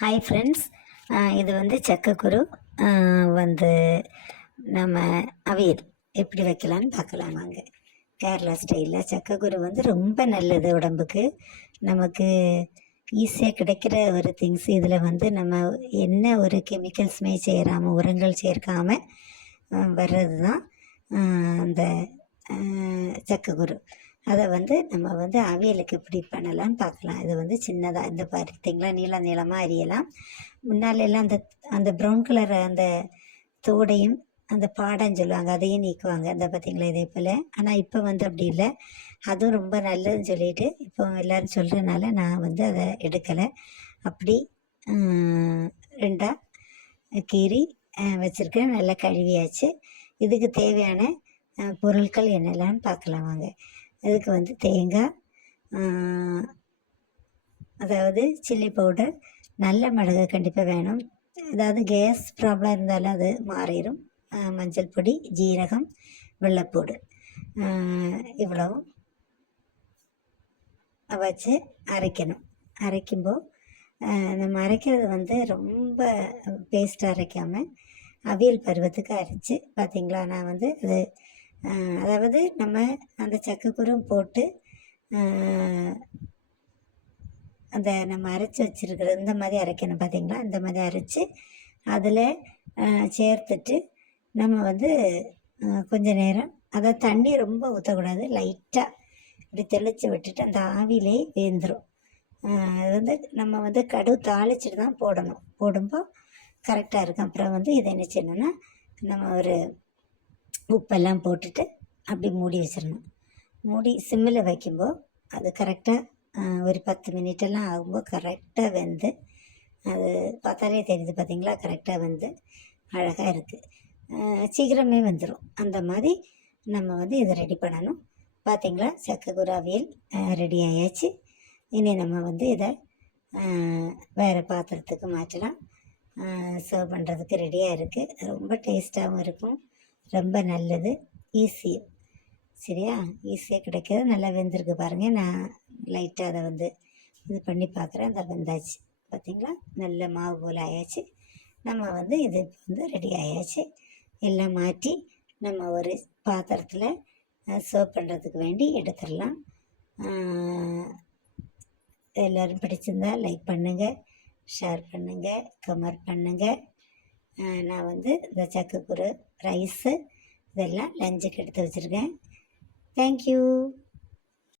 Hi friends, இது வந்து சக்கக்குரு வந்து நம்ம அவியல் எப்படி வைக்கலான்னு பார்க்கலாம் வாங்க. கேரளா ஸ்டைலில் சக்கக்குரு வந்து ரொம்ப நல்லது உடம்புக்கு. நமக்கு ஈஸியாக கிடைக்கிற ஒரு திங்ஸ். இதில் வந்து நம்ம என்ன ஒரு கெமிக்கல்ஸுமே சேராமல், உரங்கள் சேர்க்காமல் வர்றது தான் அந்த சக்கக்குரு. அதை வந்து நம்ம வந்து அவியலுக்கு எப்படி பண்ணலான்னு பார்க்கலாம். இது வந்து சின்னதாக இந்த பார்த்தீங்களா, நீளமாக அரியலாம். முன்னாலெல்லாம் அந்த அந்த ப்ரௌன் கலர் அந்த தோடையும் அந்த பாடன்னு சொல்லுவாங்க, அதையும் நீக்குவாங்க. அந்த பார்த்தீங்களா இதே போல். ஆனால் இப்போ வந்து அப்படி இல்லை. அதுவும் ரொம்ப நல்லதுன்னு சொல்லிட்டு இப்போ எல்லோரும் சொல்கிறதுனால நான் வந்து அதை எடுக்கலை. அப்படி ரெண்டாக கீறி வச்சுருக்கேன். நல்லா கழுவியாச்சு. இதுக்கு தேவையான பொருட்கள் என்னெல்லாம்னு பார்க்கலாம் வாங்க. இதுக்கு வந்து தேங்காய், அதாவது சில்லி பவுடர், நல்ல மிளகு கண்டிப்பாக வேணும். அதாவது கேஸ் ப்ராப்ளம் இருந்தாலும் அது மாறிடும். மஞ்சள் பொடி, ஜீரகம், வெள்ளைப்பூடு, இவ்வளவும் வச்சு அரைக்கணும். அரைக்கும்போது நம்ம அரைக்கிறது வந்து ரொம்ப பேஸ்ட்டாக அரைக்காமல் அவியல் பருவத்துக்கு அரைச்சி பார்த்திங்களா. நான் வந்து அது அதாவது நம்ம அந்த சக்கக்குரும் போட்டு அந்த நம்ம அரைச்சி வச்சுருக்கிறது இந்த மாதிரி அரைக்கணும். பார்த்திங்களா, இந்த மாதிரி அரைச்சி அதில் சேர்த்துட்டு நம்ம வந்து கொஞ்சம் நேரம், அதை தண்ணி ரொம்ப ஊற்றக்கூடாது, லைட்டாக இப்படி தெளித்து விட்டுட்டு அந்த ஆவிலே வேந்துடும். அது வந்து நம்ம வந்து கடுகு தாளிச்சிட்டு தான் போடணும். போடும்போது கரெக்டாக இருக்கும். அப்புறம் வந்து இதை என்ன செய்யணும்னா, நம்ம ஒரு உப்பெல்லாம் போட்டுட்டு அப்படி மூடி வச்சிடணும். மூடி சிம்மில் வைக்கும்போது அது கரெக்டாக ஒரு 10 மினிட்டெல்லாம் ஆகும்போது கரெக்டாக வெந்து, அது பார்த்தாலே தெரியுது பார்த்திங்களா, கரெக்டாக வந்து அழகாக இருக்குது. சீக்கிரமே வந்துடும். அந்த மாதிரி நம்ம வந்து இதை ரெடி பண்ணணும். பார்த்திங்களா, சக்கக்குரு அவியல் ரெடி ஆயாச்சு. இனி நம்ம வந்து இதை வேறு பாத்திரத்துக்கு மாற்றலாம். சர்வ் பண்ணுறதுக்கு ரெடியாக இருக்குது. ரொம்ப டேஸ்ட்டாகவும் இருக்கும், ரொம்ப நல்லது, ஈஸி. சரியா, ஈஸியாக கிடைக்கிறது. நல்லா வெந்திருக்கு பாருங்கள். நான் லைட்டாக அதை வந்து இது பண்ணி பார்க்குறேன். அதை வெந்தாச்சு பார்த்திங்களா, நல்ல மாவு போல் ஆயாச்சு. நம்ம வந்து இது வந்து ரெடி ஆயாச்சு. எல்லாம் மாற்றி நம்ம ஒரு பாத்திரத்தில் சர்வ் பண்ணுறதுக்கு வேண்டி எடுத்துடலாம். எல்லோரும் பிடிச்சிருந்தா லைக் பண்ணுங்கள், ஷேர் பண்ணுங்கள், கமெண்ட் பண்ணுங்கள். நான் வந்து இந்த சக்கக்குரு ரைஸு இதெல்லாம் லஞ்சுக்கு எடுத்து வச்சுருக்கேன். தேங்க்யூ.